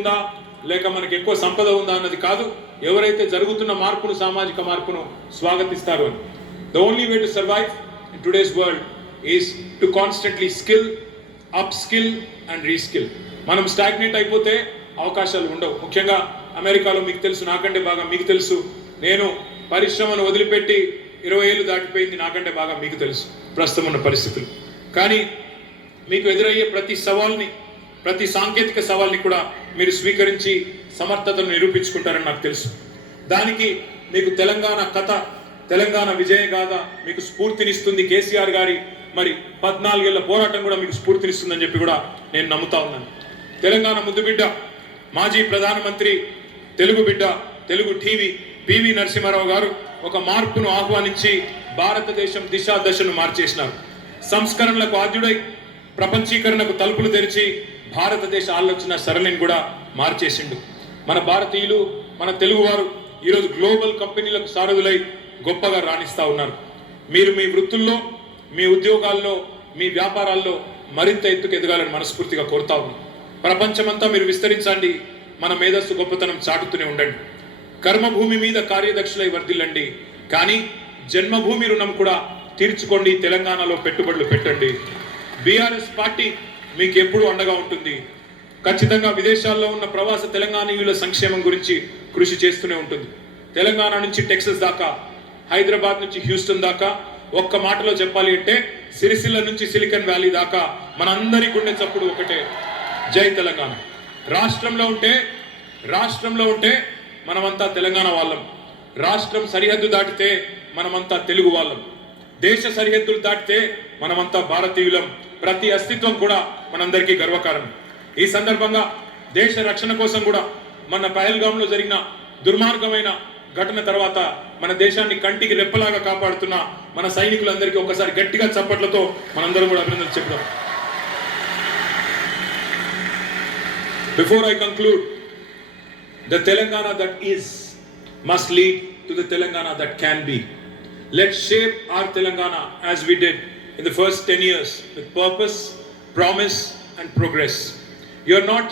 ఉందా లేక మనకి ఎక్కువ సంపద ఉందా అన్నది కాదు. ఎవరైతే జరుగుతున్న మార్పును సామాజిక మార్పును స్వాగతిస్తారు అని. The only way to survive in today's world is to constantly skill up skill and reskill మనం స్టాగ్నేట్ అయిపోతే అవకాశాలు ఉండవు. ముఖ్యంగా అమెరికాలో మీకు తెలుసు నాకంటే బాగా మీకు తెలుసు. నేను పరిశ్రమను వదిలిపెట్టి ఇరవై ఏళ్ళు దాటిపోయింది నాకంటే బాగా మీకు తెలుసు. ప్రస్తుతం ఉన్న పరిస్థితులు. కానీ మీకు ఎదురయ్యే ప్రతి సవాల్ని ప్రతి సాంకేతిక సవాల్ని కూడా మీరు స్వీకరించి సమర్థతను నిరూపించుకుంటారని నాకు తెలుసు. దానికి మీకు తెలంగాణ కథ తెలంగాణ విజయగాథ మీకు స్ఫూర్తినిస్తుంది కేసీఆర్ గారి మరి పద్నాలుగేళ్ళ పోరాటం కూడా మీకు స్ఫూర్తినిస్తుందని చెప్పి కూడా నేను నమ్ముతా ఉన్నాను. తెలంగాణ ముద్దు బిడ్డ మాజీ ప్రధానమంత్రి తెలుగు బిడ్డ తెలుగు టీవీ పివి నరసింహారావు గారు ఒక మార్పును ఆహ్వానించి భారతదేశం దిశా దశను మార్చేసినారు. సంస్కరణలకు ఆద్యుడై ప్రపంచీకరణకు తలుపులు తెరిచి భారతదేశ ఆలోచన సరళిని కూడా మార్చేసిండు. మన భారతీయులు మన తెలుగువారు ఈరోజు గ్లోబల్ కంపెనీలకు సారథులై గొప్పగా రాణిస్తూ ఉన్నారు. మీరు మీ వృత్తుల్లో మీ ఉద్యోగాల్లో మీ వ్యాపారాల్లో మరింత ఎత్తుకు ఎదగాలని మనస్ఫూర్తిగా కోరుతా ఉన్నాం. ప్రపంచమంతా మీరు విస్తరించండి. మన మేధస్సు గొప్పతనం చాటుతూనే ఉండండి. కర్మభూమి మీద కార్యదక్షులై వర్ధిల్లండి. కానీ జన్మభూమి రుణం కూడా తీర్చుకోండి. తెలంగాణలో పెట్టుబడులు పెట్టండి. బీఆర్ఎస్ పార్టీ మీకు ఎప్పుడు అండగా ఉంటుంది? ఖచ్చితంగా విదేశాల్లో ఉన్న ప్రవాస తెలంగాణీయుల సంక్షేమం గురించి కృషి చేస్తూనే ఉంటుంది. తెలంగాణ నుంచి టెక్సస్ దాకా హైదరాబాద్ నుంచి హ్యూస్టన్ దాకా ఒక్క మాటలో చెప్పాలి అంటే సిరిసిల్ల నుంచి సిలికన్ వ్యాలీ దాకా మనందరి గుండె చప్పుడు ఒకటే. జై తెలంగాణ. రాష్ట్రంలో ఉంటే రాష్ట్రంలో ఉంటే మనమంతా తెలంగాణ వాళ్ళం. రాష్ట్రం సరిహద్దు దాటితే మనమంతా తెలుగు వాళ్ళం. దేశ సరిహద్దులు దాటితే మనమంతా భారతీయులం. ప్రతి అస్తిత్వం కూడా మనందరికీ గర్వకారం ఈ సందర్భంగా దేశ రక్షణ కోసం కూడా మన పహల్గాంలో జరిగిన దుర్మార్గమైన ఘటన తర్వాత మన దేశాన్ని కంటికి రెప్పలాగా కాపాడుతున్న మన సైనికులందరికీ ఒకసారి గట్టిగా చప్పట్లతో మనందరం కూడా అభినందనలు చెప్దాం. Before I conclude the Telangana that is must lead to the Telangana that can be Let's shape our Telangana as we did in the first 10 years with purpose, promise, and progress. You're not